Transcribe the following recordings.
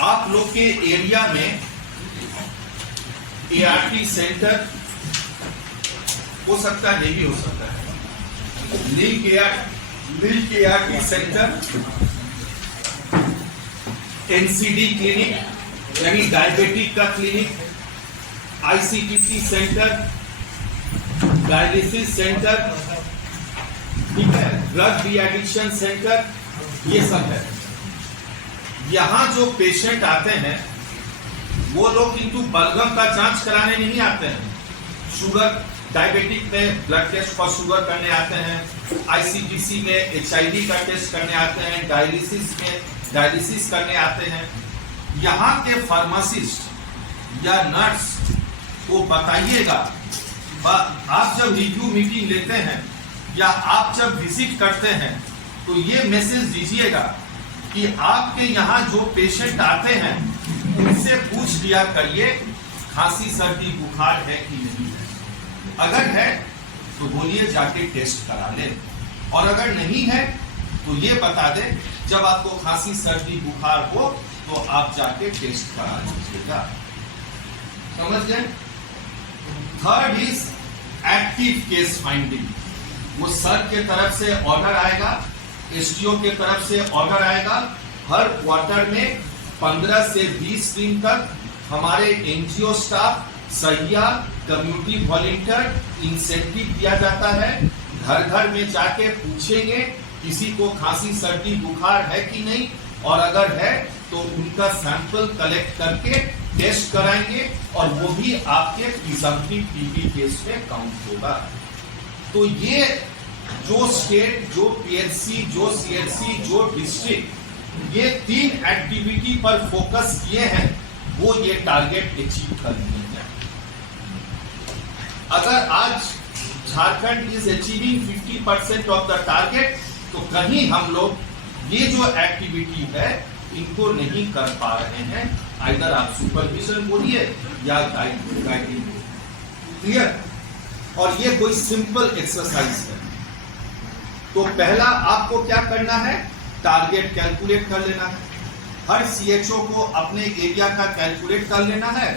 आप लोग के एरिया में ART सेंटर हो सकता है, नहीं भी हो सकता है। Link ART centre, NCD clinic यानी डायबिटिक का clinic, ICTC centre, dialysis centre, ठीक है, ड्रग डी एडिक्शन सेंटर, ये सब है। यहाँ जो पेशेंट आते हैं वो लोग किंतु बलगम का जांच कराने नहीं आते हैं। शुगर, डायबिटिक में ब्लड टेस्ट फॉर शुगर करने आते हैं, ICTC में HIV का टेस्ट करने आते हैं, डायलिसिस में डायलिसिस करने आते हैं। यहाँ के फार्मासिस्ट या नर्स को बताइएगा, आप जब रिव्यू मीटिंग लेते हैं या आप जब विजिट करते हैं तो ये मैसेज दीजिएगा कि आपके यहाँ जो पेशेंट आते हैं उनसे पूछ लिया करिए खांसी सर्दी बुखार है कि नहीं है। अगर है तो बोलिए जाके टेस्ट करा ले, और अगर नहीं है तो ये बता दे जब आपको खांसी सर्दी बुखार हो तो आप जाके टेस्ट करा लीजिएगा। समझ गए? Third is active case finding. वो सर के तरफ से ऑर्डर आएगा, SDO के तरफ से ऑर्डर आएगा। हर क्वार्टर में 15 से 20 दिन तक हमारे NGO स्टाफ, सहिया, कम्युनिटी वॉलंटियर इंसेंटिव दिया जाता है। घर घर में जाके पूछेंगे किसी को खांसी सर्दी बुखार है कि नहीं, और अगर है तो उनका सैंपल कलेक्ट करके टेस्ट कराएंगे, और वो भी आपके प्रिजम्पटिव TB केस में काउंट होगा। तो ये जो स्टेट, जो PHC, जो CHC, जो डिस्ट्रिक्ट, ये 3 एक्टिविटी पर फोकस किए हैं, वो ये टारगेट अचीव कर लिए हैं। अगर आज Jharkhand is achieving 50% of the target, तो कहीं हम लोग ये जो एक्टिविटी है इनको नहीं कर पा रहे हैं। आइदर आप सुपरविजन बोलिए या गाइडिंग। क्लियर? और ये कोई सिंपल एक्सरसाइज है। तो पहला आपको क्या करना है, टारगेट कैलकुलेट कर लेना है। हर CHO को अपने एरिया का कैलकुलेट कर लेना है,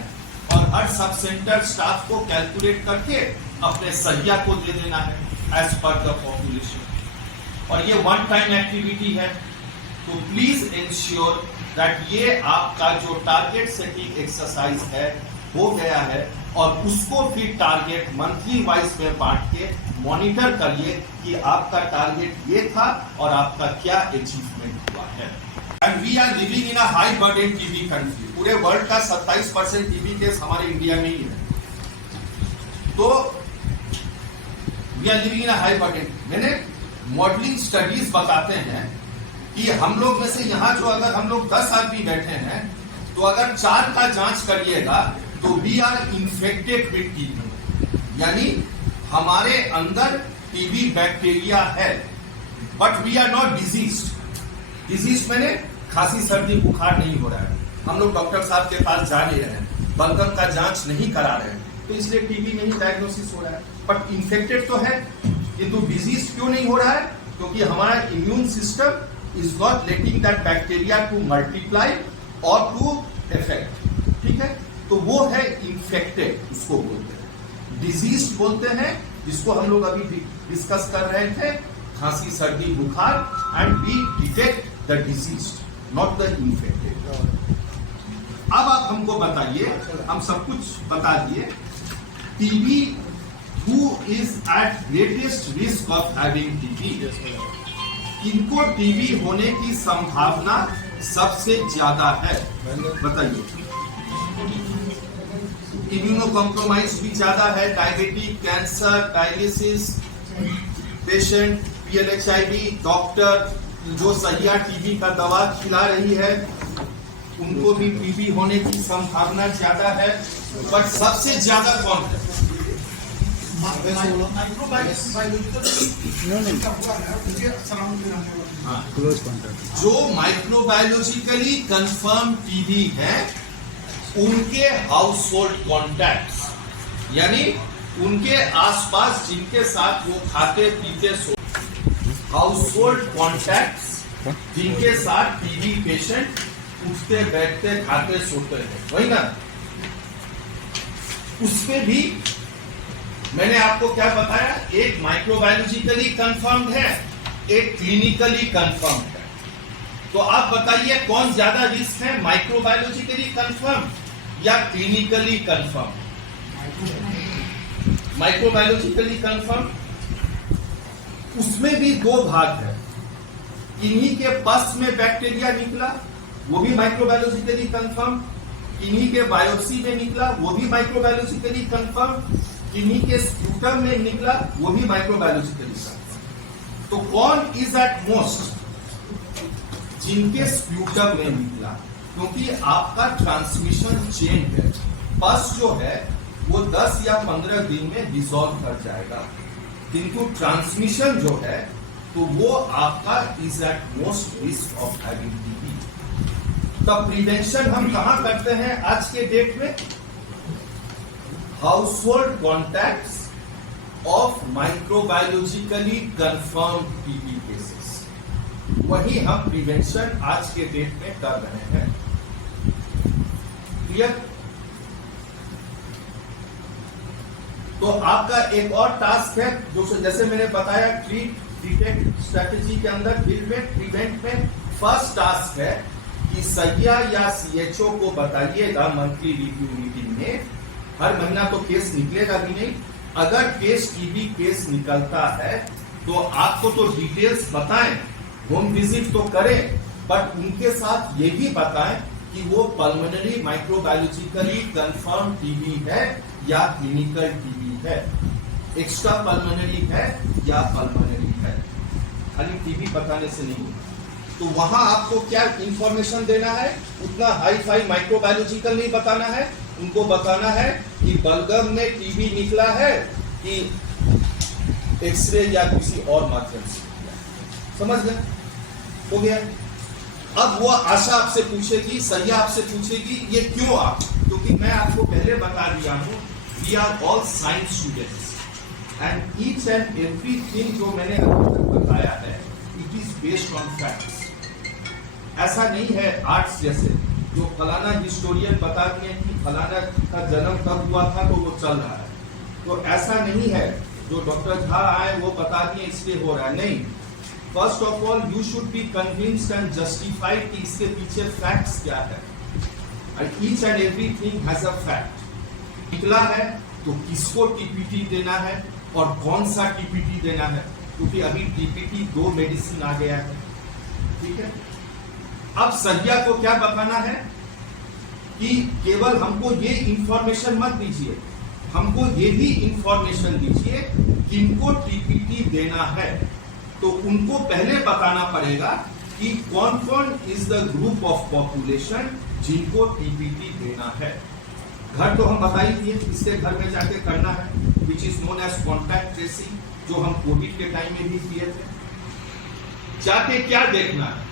और हर सब सेंटर स्टाफ को कैलकुलेट करके अपने सहिया को दे देना है एज पर द पॉपुलेशन। और ये वन टाइम एक्टिविटी है, तो प्लीज इंश्योर दैट ये आपका जो टारगेट सेटिंग एक्सरसाइज है हो गया है, और उसको फिर टारगेट मंथली वाइज में बांट के मॉनिटर करिए कि आपका टारगेट ये था और आपका क्या अचीवमेंट हुआ है। And we are living in a high burden TB country. पूरे वर्ल्ड का 27% TB केस हमारे इंडिया में ही है। तो we are living in a high burden. मैंने मॉडलिंग स्टडीज बताते हैं कि हम लोग में से यहाँ जो अगर हम लोग 10 आदमी बैठे हैं, तो अगर 4 का जांच करिएगा तो we are infected with TB, यानी हमारे अंदर TB बैक्टीरिया है, but we are not diseased. Disease मैंने खांसी सर्दी बुखार नहीं हो रहा है, हम लोग डॉक्टर साहब के पास जा नहीं रहे हैं, बलगम का जांच नहीं करा रहे हैं, तो इसलिए TB नहीं डायग्नोसिस हो रहा है। बट इन्फेक्टेड तो है, किंतु डिजीज क्यों नहीं हो रहा है? क्योंकि हमारा immune system is not letting that bacteria to multiply और टू इफेक्ट। ठीक है, तो वो है इन्फेक्टेड, उसको बोलते हैं। डिजीज बोलते हैं जिसको हम लोग अभी डिस्कस कर रहे थे, खांसी सर्दी बुखार, and we detect the disease not the infected. अब आप हमको बताइए, हम सब कुछ बता दिए, TB who is at greatest risk of having TB? इनको TB होने की संभावना सबसे ज्यादा है, बताइए। इम्यूनो कॉम्प्रोमाइज भी ज्यादा है, diabetic, cancer, dialysis patient, PLHIV, doctor जो सहिया TB का दवा खिला रही है उनको भी TB होने की संभावना ज्यादा है। बट सबसे ज्यादा कौन है? जो माइक्रोबायोलॉजिकली कंफर्म TB है उनके हाउस होल्ड कॉन्टैक्ट्स, यानी उनके आसपास जिनके साथ वो खाते पीते, हाउस होल्ड कॉन्टैक्ट्स जिनके साथ टीबी पेशेंट उठते बैठते खाते सोते हैं, वही ना, उसमें भी मैंने आपको क्या बताया, एक माइक्रोबायोलॉजिकली कंफर्म्ड है, एक क्लिनिकली कंफर्म्ड है। तो आप बताइए कौन ज्यादा रिस्क है, माइक्रोबायोलॉजिकली कंफर्म या क्लिनिकली कंफर्म? माइक्रोबायोलॉजिकली कंफर्म। उसमें भी दो भाग है, इन्हीं के पस में बैक्टीरिया निकला, वो भी माइक्रोबायोलॉजिकली कंफर्म, इन्हीं के बायोप्सी में निकला, वो भी माइक्रोबायोलॉजिकली कंफर्म, इन्हीं के स्प्यूटम में निकला, वो भी माइक्रोबायोलॉजिकली कंफर्म। तो कौन इज एट मोस्ट? जिनके स्प्यूटम में निकला, क्योंकि आपका ट्रांसमिशन चेन है, पस जो है वो 10 या 15 दिन में डिसॉल्व कर जाएगा, किंतु ट्रांसमिशन जो है तो वो आपका is at most risk of having TB. तब प्रिवेंशन हम कहां करते हैं आज के डेट में? Household contacts of microbiologically confirmed TB cases, वही हम प्रिवेंशन आज के डेट में कर रहे हैं। क्लियर? तो आपका एक और टास्क है, जो जैसे मैंने बताया, ट्रीट डिटेक्ट स्ट्रेटेजी के अंदर प्रिवेंट में फर्स्ट टास्क है कि सैया या सीएचओ को बताइएगा मंथली रिव्यू मीटिंग में, हर महीना तो केस निकलेगा भी नहीं, अगर केस टीबी केस निकलता है तो आपको तो डिटेल्स बताएं, होम विजिट तो करें, बट उनके साथ ये भी बताएं कि वो पल्मोनरी माइक्रोबायोलॉजिकली कंफर्म टीबी है या क्लिनिकल टीबी है, एक्स्ट्रा पल्मोनरी है या पल्मोनरी है, खाली टीबी बताने से नहीं। तो वहां आपको क्या इंफॉर्मेशन देना है, उतना हाई फाई माइक्रोबायोलॉजिकल नहीं बताना है, उनको बताना है कि बलगम में टीबी निकला है कि एक्सरे या किसी और माध्यम से, समझ गए? हो गया। अब वो आशा आपसे पूछेगी, सैया आपसे पूछेगी ये क्यों आप, क्योंकि मैं आपको पहले बता दिया हूं, we are all science students and each and everything जो मैंने अभी तक बताया है it is based on facts. ऐसा नहीं है आर्ट्स जैसे जो फलाना हिस्टोरियन बता दिए कि फलाना का जन्म कब हुआ था तो वो चल रहा है, तो ऐसा नहीं है जो डॉक्टर झा आए वो बता दिए इसलिए हो रहा है, नहीं। First of all you should be convinced and justified कि इसके पीछे फैक्ट्स क्या है, and each and everything has a fact. निकला है तो किसको टीपीटी देना है और कौन सा टीपीटी देना है, क्योंकि अभी टीपीटी 2 मेडिसिन आ गया है, ठीक है। अब सैया को क्या बताना है कि केवल हमको ये इंफॉर्मेशन मत दीजिए, हमको ये भी इंफॉर्मेशन दीजिए किनको टीपीटी देना है। तो उनको पहले बताना पड़ेगा कि कौन कौन is the group of population जिनको टीपीटी देना है। घर तो हम बता ही दिए, इसके घर में जाके करना है, which is known as contact tracing, जो हम कोविड के टाइम में भी किए थे। जाके क्या देखना है,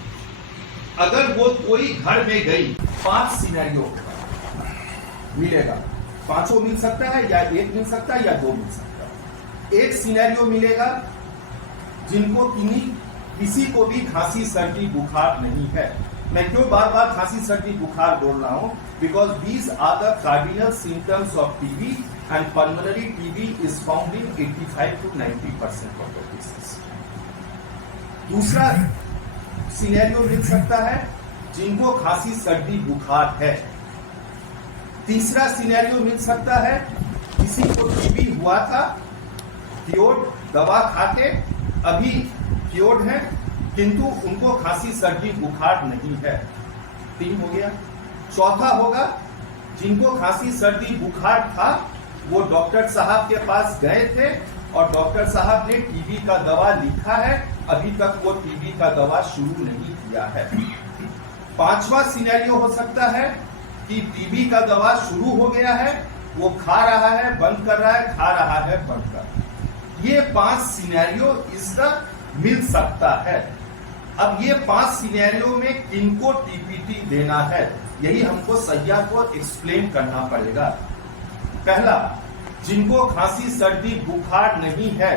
अगर वो कोई घर में गई, 5 सिनेरियो मिलेगा, 5 मिल सकता है या 1 मिल सकता है या 2 मिल सकता है। एक सिनेरियो मिलेगा जिनको किसी को भी खांसी सर्दी बुखार नहीं है। मैं क्यों बार बार खांसी सर्दी बुखार बोल रहा हूं, because these are the cardinal symptoms of TB and pulmonary TB is found in 85 to 90% of the cases. दूसरा सिनेरियो मिल सकता है जिनको खांसी सर्दी बुखार है। तीसरा सिनेरियो मिल सकता है किसी को टीबी हुआ था, क्योर्ड, दवा खाके अभी क्योर्ड है, किंतु उनको खांसी सर्दी बुखार नहीं है। 3 हो गया। चौथा होगा जिनको खांसी सर्दी बुखार था, वो डॉक्टर साहब के पास गए थे और डॉक्टर साहब ने टीबी का दवा लिखा है, अभी तक वो टीबी का दवा शुरू नहीं किया है। 5वां सिनेरियो हो सकता है कि टीबी का दवा शुरू हो गया है, वो खा रहा है, बंद कर रहा है, खा रहा है, बंद कर रहा है। ये 5 सिनेरियो इसका मिल सकता है। अब ये 5 सिनेरियो में किनको टीपीटी देना है, यही हमको सैया को एक्सप्लेन करना पड़ेगा। पहला, जिनको खांसी सर्दी बुखार नहीं है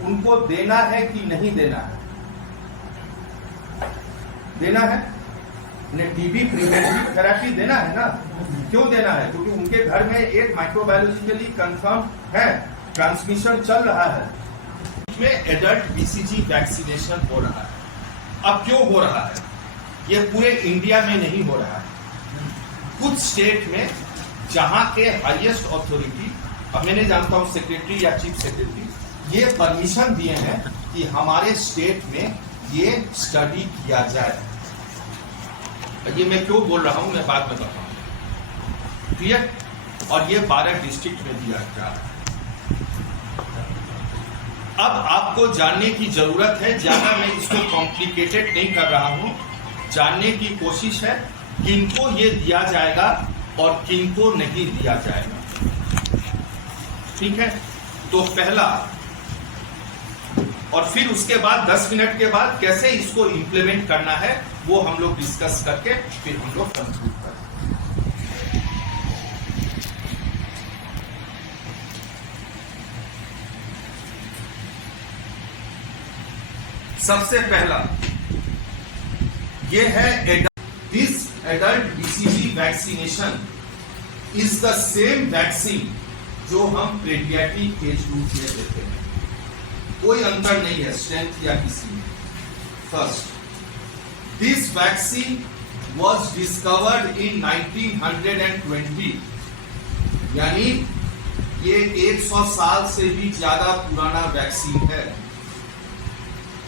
उनको देना है कि नहीं देना है। देना है, उन्हें टीबी प्रिवेंटिव थेरेपी देना है ना। क्यों देना है? क्योंकि उनके घर में एक माइक्रोबायोलॉजिकली कंफर्म है, ट्रांसमिशन चल रहा है, में एडल्ट बीसीजी वैक्सीनेशन हो रहा है। अब क्यों हो रहा है? ये पूरे इंडिया में नहीं हो रहा है, कुछ स्टेट में जहां के हाईएस्ट अथॉरिटी, अब मैं नहीं जानता हूं सेक्रेटरी या चीफ सेक्रेटरी, ये परमिशन दिए हैं कि हमारे स्टेट में ये स्टडी किया जाए। ये मैं क्यों बोल रहा हूं मैं बाद में बताऊंगा, क्लियर। और ये 12 डिस्ट्रिक्ट में दिया गया। अब आपको जानने की जरूरत है, ज्यादा मैं इसको कॉम्प्लिकेटेड नहीं कर रहा हूं, जानने की कोशिश है किनको ये दिया जाएगा और किनको नहीं दिया जाएगा, ठीक है। तो पहला, और फिर उसके बाद 10 मिनट के बाद कैसे इसको इंप्लीमेंट करना है वो हम लोग डिस्कस करके फिर हम लोग कंक्लूड करें। सबसे पहला ये है this adult BCG vaccination is the same vaccine जो हम पेडियाट्रिक एज ग्रुप में देते हैं, कोई अंतर नहीं है स्ट्रेंथ या किसी में। First, this vaccine was discovered in 1920, यानी ये 100 साल से भी ज्यादा पुराना वैक्सीन है।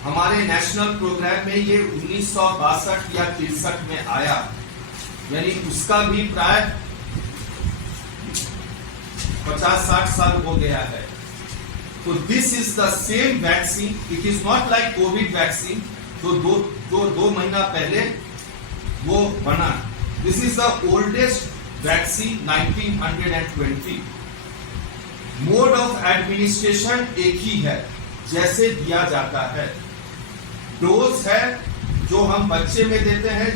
हमारे नेशनल प्रोग्राम में ये 1962 या 63 में आया, यानी उसका भी प्राय 50-60 साल हो गया है। तो this is the same vaccine, it is not like Covid vaccine तो दो महीना पहले वो बना। This is the oldest vaccine 1920। Mode of administration एक ही है जैसे दिया जाता है। डोज है जो हम बच्चे में देते हैं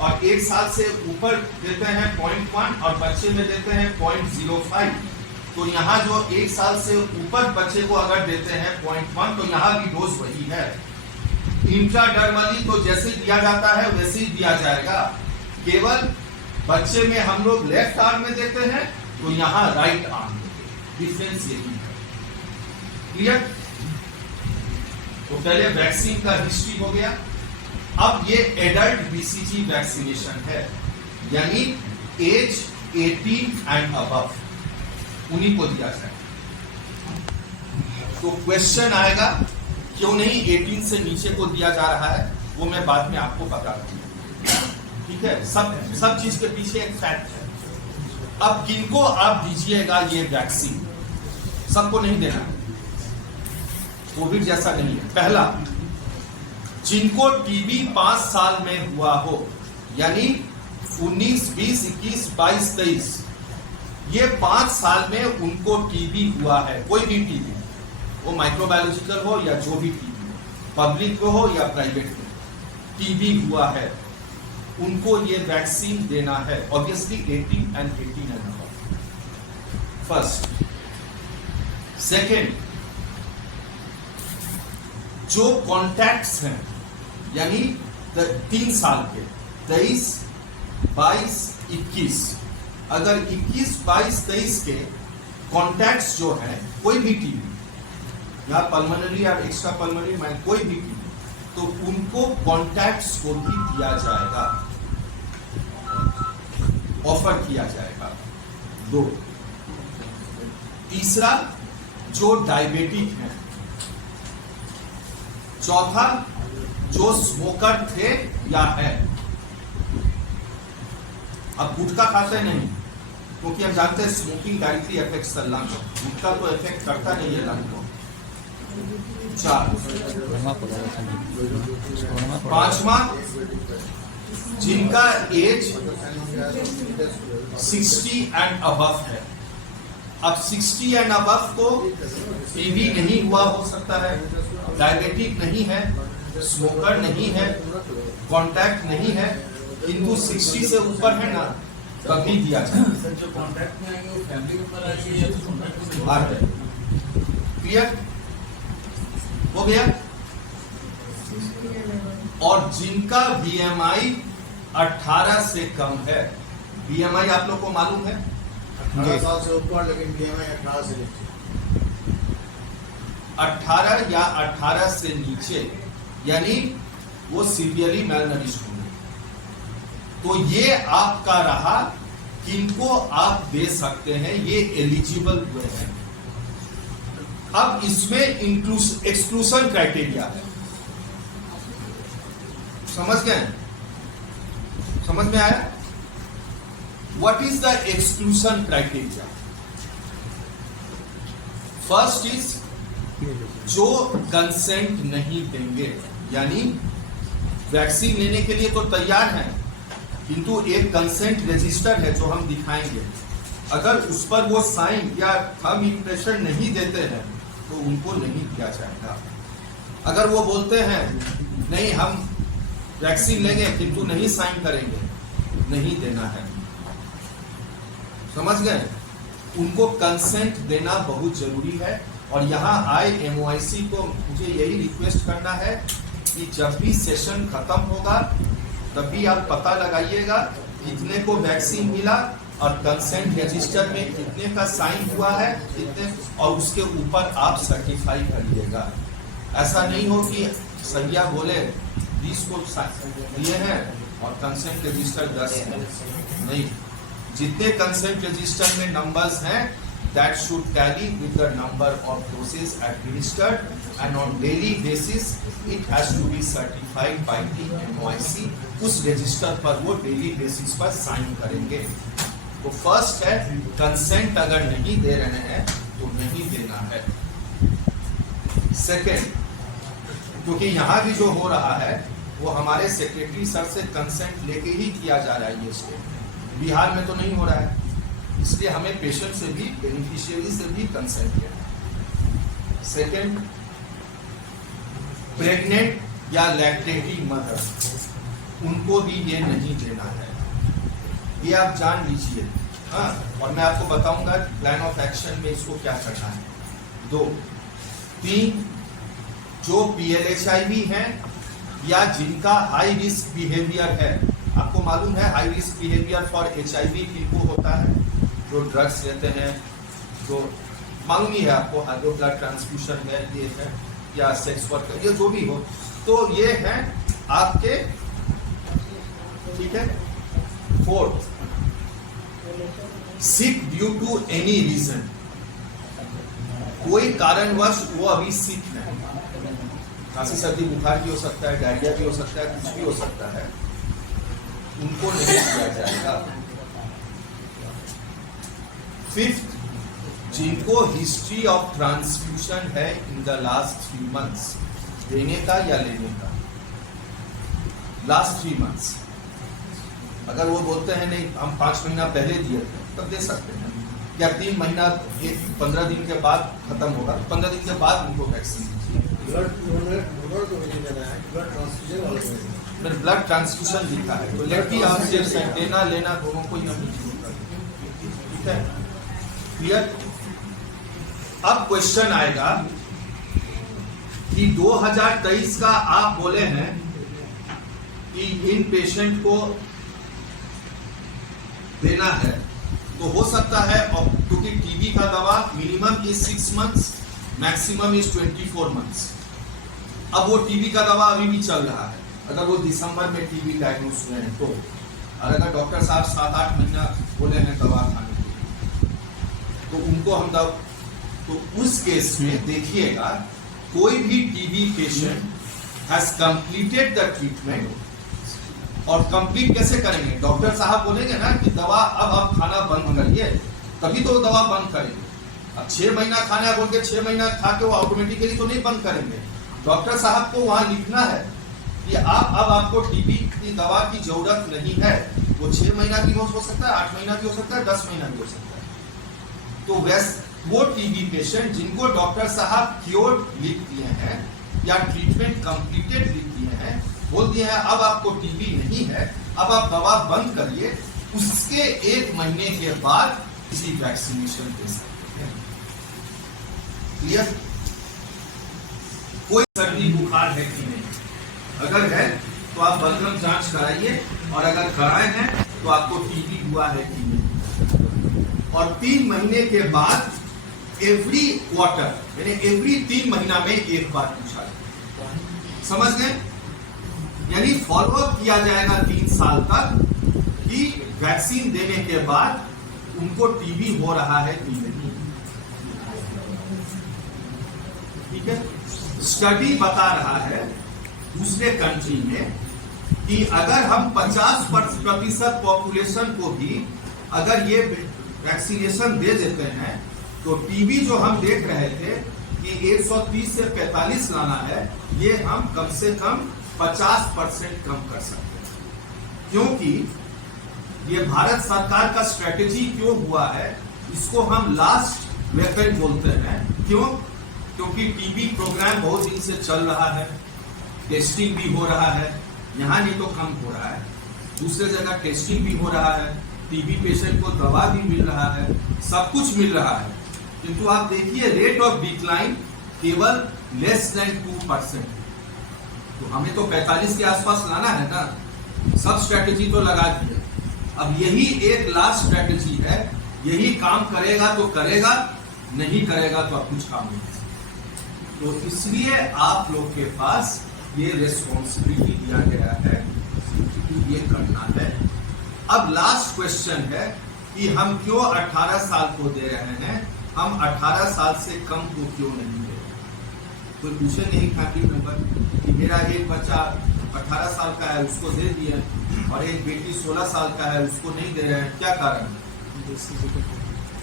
और 1 साल से ऊपर देते हैं 0.1 और बच्चे में देते हैं 0.05। तो यहाँ जो 1 साल से ऊपर बच्चे को अगर देते हैं 0.1 तो यहाँ भी डोज वही है। इंट्राडर्मली तो जैसे दिया जाता है वैसे ही दिया जाएगा, केवल बच्चे में हम लोग लेफ्ट आर्म में देते हैं तो यहाँ राइट आर्म में, डिफरेंस यही है, क्लियर। तो पहले वैक्सीन का हिस्ट्री हो गया। अब ये एडल्ट बीसीजी वैक्सीनेशन है, यानी एज 18 एंड अबव, उन्हीं को दिया जाए। तो क्वेश्चन आएगा क्यों नहीं 18 से नीचे को दिया जा रहा है, वो मैं बाद में आपको बता दूंगा, ठीक है। सब चीज के पीछे एक फैक्ट है। अब किनको आप दीजिएगा ये वैक्सीन, सबको नहीं देना है, कोविड जैसा नहीं है। पहला, जिनको टीबी 5 साल में हुआ हो, यानी 19, 20, 21, 22, 23, ये 5 साल में उनको टीबी हुआ है, कोई भी टीबी, वो माइक्रोबायोलॉजिकल हो या जो भी टीबी हो, पब्लिक में हो या प्राइवेट में, टीबी हुआ है, उनको ये वैक्सीन देना है। Obviously 18 and above, first. Second, जो कॉन्टैक्ट्स हैं, यानी 3 साल के 23, 22, 21, अगर 21, 22, 23 के कॉन्टैक्ट्स जो हैं, कोई भी टीबी या पल्मोनरी या एक्स्ट्रा पल्मोनरी में कोई भी टीबी, तो उनको कॉन्टैक्ट्स को भी दिया जाएगा, ऑफर किया जाएगा। 2, तीसरा, जो डायबिटिक है। चौथा, जो स्मोकर थे या है। अब गुटखा खाते नहीं, क्योंकि हम जानते हैं smoking directly affects the lung, गुटखा तो इफेक्ट करता नहीं है लंग को। 4, 5वां, जिनका एज 60 एंड अबव है। अब 60 एंड अबव को टीबी नहीं हुआ हो सकता है, डायबिटिक नहीं है, स्मोकर नहीं है, कांटेक्ट नहीं है, किंतु 60 से ऊपर है ना, कभी दिया जाए। क्लियर हो गया। और जिनका बीएमआई 18 से कम है। बीएमआई आप लोग को मालूम है 18 साल से ऊपर, लेकिन बीएमआई 18 से नीचे। 18 या 18 से नीचे, यानी वो सीवियरली मैलनरिश्ड होंगे। तो ये आपका रहा किनको आप दे सकते हैं, ये एलिजिबल हुए हैं। अब इसमें एक्सक्लूशन क्राइटेरिया है, समझ गए? समझ में आया? What is the exclusion criteria? First is जो कंसेंट नहीं देंगे, यानी वैक्सीन लेने के लिए तो तैयार हैं, किंतु एक कंसेंट रजिस्टर है जो हम दिखाएंगे, अगर उस पर वो साइन या थंब इंप्रेशन नहीं देते हैं तो उनको नहीं दिया जाएगा। अगर वो बोलते हैं नहीं हम वैक्सीन लेंगे किंतु नहीं साइन करेंगे, नहीं देना है। समझ गए? उनको कंसेंट देना बहुत जरूरी है। और यहाँ आए MOIC को मुझे यही रिक्वेस्ट करना है कि जब भी सेशन खत्म होगा तभी आप पता लगाइएगा कितने को वैक्सीन मिला और कंसेंट रजिस्टर में कितने का साइन हुआ है, कितने, और उसके ऊपर आप सर्टिफाई करिएगा। ऐसा नहीं हो कि सैया बोले 20 को दिए हैं और कंसेंट रजिस्टर 10 है। नहीं, जितने कंसेंट रजिस्टर में नंबर्स हैं that should tally with the number of doses administered, and on daily basis it has to be certified by the MOIC। उस रजिस्टर पर वो डेली बेसिस पर साइन करेंगे। तो फर्स्ट है कंसेंट अगर नहीं दे रहे हैं तो नहीं देना है। सेकेंड, क्योंकि यहाँ भी जो हो रहा है वो हमारे सेक्रेटरी सर से कंसेंट लेके ही किया जा रहा है, ये स्टेप बिहार में तो नहीं हो रहा है, इसलिए हमें पेशेंट से भी बेनिफिशियरी से भी कंसेंट लेना। सेकेंड, प्रेग्नेंट या लैक्टेटिंग मदर, उनको भी ये नहीं देना है, ये आप जान लीजिए। हाँ, और मैं आपको बताऊंगा प्लान ऑफ एक्शन में इसको क्या करना है। 2, 3, जो PLHIV हैं या जिनका हाई रिस्क बिहेवियर है। आपको मालूम है high risk behaviour for HIV किनको होता है? जो ड्रग्स लेते हैं, जो मालूम ही है आपको, हाइड्रो ब्लड ट्रांसफ्यूजन है, ये है, या सेक्स वर्कर, ये जो भी हो, तो ये है आपके, ठीक है। 4, सिक ड्यू टू एनी रीजन, कोई कारणवश वो अभी सिक नहीं, खांसी सर्दी बुखार भी हो सकता है, डायरिया भी हो सकता है, कुछ भी हो सकता है, उनको नहीं दिया जाएगा। 5th, जिनको हिस्ट्री ऑफ ट्रांसफ्यूजन है इन द लास्ट 3 मंथ्स, देने का या लेने का, लास्ट 3 मंथ्स। अगर वो बोलते हैं नहीं हम 5 महीना पहले दिए थे तब दे सकते हैं, या 3 महीना 15 दिन के बाद खत्म होगा, 15 दिन के बाद उनको वैक्सीन। ब्लड ट्रांसफ्यूजन लिखा है तो लेट आप देना लेना दोनों को ही हम, ठीक है, क्लियर। अब क्वेश्चन आएगा कि 2023 का आप बोले हैं कि इन पेशेंट को देना है, तो हो सकता है, और क्योंकि टीबी का दवा minimum is 6 months, maximum is 24 months. अब वो टीबी का दवा अभी भी चल रहा है, अगर वो दिसंबर में टीबी डायग्नोस हुए हैं तो, और अगर डॉक्टर साहब 7-8 महीना बोले हैं दवा खाने के लिए, तो उनको हम तो उस केस में देखिएगा कोई भी TB patient has completed the treatment, और कंप्लीट कैसे करेंगे? डॉक्टर साहब बोलेंगे ना कि दवा अब आप खाना बंद करिए, तभी तो दवा बंद करेंगे। अब 6 महीना खाना है बोल के 6 महीना खा के वो ऑटोमेटिकली तो नहीं बंद करेंगे। डॉक्टर साहब को वहां लिखना है कि अब आपको टीबी की दवा की जरूरत नहीं है। वो 6 महीना भी हो सकता है, 8 महीना भी हो सकता है, 10 महीना भी हो सकता है। तो वैसे वो टीबी पेशेंट जिनको डॉक्टर साहब क्योर लिख दिए हैं या ट्रीटमेंट कंप्लीटेड लिख दिए हैं, बोल दिए हैं अब आपको टीबी नहीं है, अब आप दवा बंद करिए, उसके 1 महीने के बाद इसी वैक्सीनेशन दे सकते हैं। क्लियर? कोई सर्दी बुखार है कि नहीं, अगर है तो आप बलगम जांच कराइए, और अगर कराए हैं तो आपको टीबी हुआ है कि नहीं। और 3 महीने के बाद एवरी क्वार्टर, यानी एवरी 3 महीना में एक बार पूछा जाए। समझ गए? यानी फॉलोअप किया जाएगा 3 साल तक कि वैक्सीन देने के बाद उनको टीबी हो रहा है कि नहीं। ठीक है। स्टडी बता रहा है दूसरे कंट्री में कि अगर हम 50% पॉपुलेशन को भी अगर ये वैक्सीनेशन दे देते हैं तो टीबी जो हम देख रहे थे कि 130 से 45 लाना है, ये हम कम से कम 50% कम कर सकते हैं। क्योंकि ये भारत सरकार का स्ट्रेटेजी क्यों हुआ है, इसको हम लास्ट वेपन बोलते हैं। क्यों? क्योंकि टीबी प्रोग्राम बहुत दिन से चल रहा है, टेस्टिंग भी हो रहा है, यहाँ नहीं तो कम हो रहा है, दूसरे जगह टेस्टिंग भी हो रहा है, टीबी पेशेंट को दवा भी मिल रहा है, सब कुछ मिल रहा है। किंतु आप देखिए रेट ऑफ डिक्लाइन केवल लेस देन 2%। तो हमें तो 45 के आसपास लाना है ना, सब स्ट्रेटेजी तो लगा दिए। अब यही एक लास्ट स्ट्रेटेजी है, यही काम करेगा तो करेगा, नहीं करेगा तो अब कुछ काम नहीं। तो इसलिए आप लोग के पास ये रिस्पॉन्सिबिलिटी दिया गया है कि ये करना है। अब लास्ट क्वेश्चन है कि हम क्यों 18 साल को दे रहे हैं, हम 18 साल से कम को क्यों नहीं दे रहे। कोई पूछे नहीं फैमिली मेंबर कि मेरा एक बच्चा 18 साल का है उसको दे दिए और एक बेटी 16 साल का है उसको नहीं दे रहे हैं, क्या कारण है?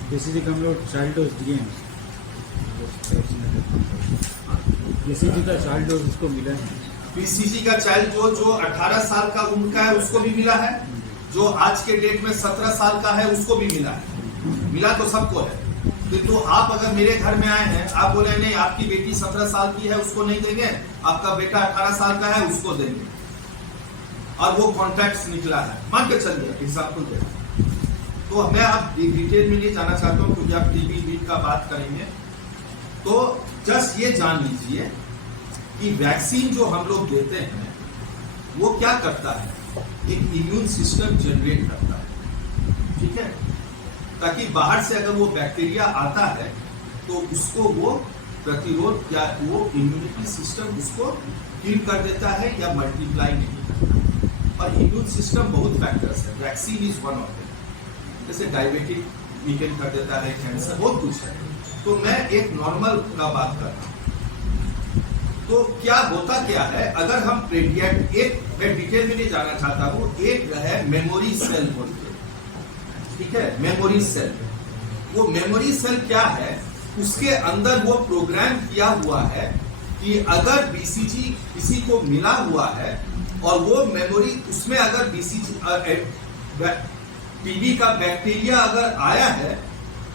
बीसीजी का हम लोग चाइल्ड डोज दिए हैं, बीसीजी का चाइल्ड डोज उसको मिला है। बीसीजी का चाइल्ड डोज जो 18 साल का उम्र का है उसको भी मिला है, जो आज के डेट में 17 साल का है उसको भी मिला है। मिला तो सबको है। किंतु आप अगर मेरे घर में आए हैं, आप बोले नहीं आपकी बेटी 17 साल की है उसको नहीं देंगे, आपका बेटा 18 साल का है उसको देंगे, और वो कॉन्ट्रैक्ट निकला है, मान के चलिए एग्जाम्पल दे। तो मैं आप डिटेल में नहीं जाना चाहता हूँ क्योंकि आप टीबी वीट का बात करेंगे। तो जस्ट ये जान लीजिए कि वैक्सीन जो हम लोग देते हैं वो क्या करता है, एक इम्यून सिस्टम जनरेट करता है। ठीक है, ताकि बाहर से अगर वो बैक्टीरिया आता है तो उसको वो प्रतिरोध या वो इम्यूनिटी सिस्टम उसको किल कर देता है या मल्टीप्लाई नहीं करता। और इम्यून सिस्टम बहुत फैक्टर्स है, vaccine is one of them. जैसे डायबिटिक वीकन कर देता है, कैंसर, बहुत कुछ है। तो मैं एक नॉर्मल का बात कर रहा हूँ। तो क्या होता क्या है, अगर हम प्रेडिएट एक, मैं डिटेल में नहीं जाना चाहता हूँ, एक है मेमोरी सेल बोलते हैं। ठीक है, मेमोरी सेल। वो मेमोरी सेल क्या है, उसके अंदर वो प्रोग्राम किया हुआ है कि अगर बीसीजी किसी को मिला हुआ है और वो मेमोरी उसमें अगर बीसीजी टीबी का बैक्टीरिया अगर आया है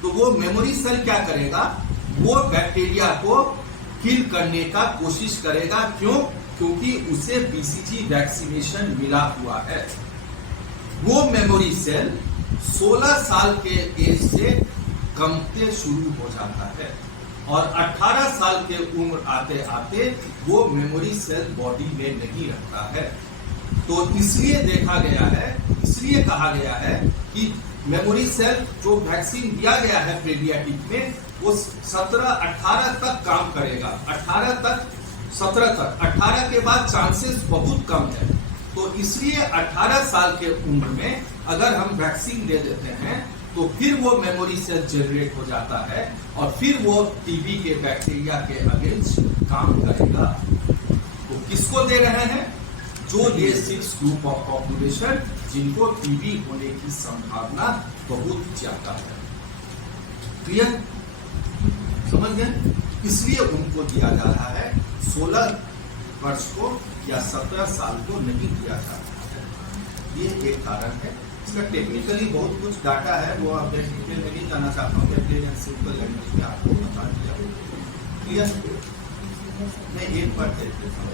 तो वो मेमोरी सेल क्या करेगा, वो बैक्टीरिया को किल करने का कोशिश करेगा। क्यों? क्योंकि उसे बीसीजी वैक्सीनेशन मिला हुआ है। वो मेमोरी सेल 16 साल के एज से कमते शुरू हो जाता है और 18 साल के उम्र आते आते वो मेमोरी सेल बॉडी में नहीं रहता है। तो इसलिए देखा गया है, इसलिए कहा गया है कि मेमोरी सेल जो वैक्सीन दिया गया है पेडियाट्रिक में वो 17-18 तक काम करेगा, 18 तक 17 तक, 18 के बाद चांसेस बहुत कम है। तो इसलिए 18 साल के उम्र में अगर हम वैक्सीन दे देते हैं तो फिर वो मेमोरी सेल जनरेट हो जाता है और फिर वो टीबी के बैक्टीरिया के अगेंस्ट काम करेगा। तो किसको दे रहे हैं? जो ये 6 ग्रुप ऑफ पॉपुलेशन जिनको टीबी होने की संभावना बहुत ज्यादा है। क्लियर? समझ गए? इसलिए उनको दिया जा रहा है, 16 वर्ष को या 17 साल को नहीं दिया जा रहा है। ये एक कारण है। इसका टेक्निकली बहुत कुछ डाटा है, वो आप डिटेल में नहीं जाना चाहता हूँ, प्लेन एंड सिंपल लैंग्वेज में आपको बता दिया। क्लियर? मैं एक बार देख लेता हूँ।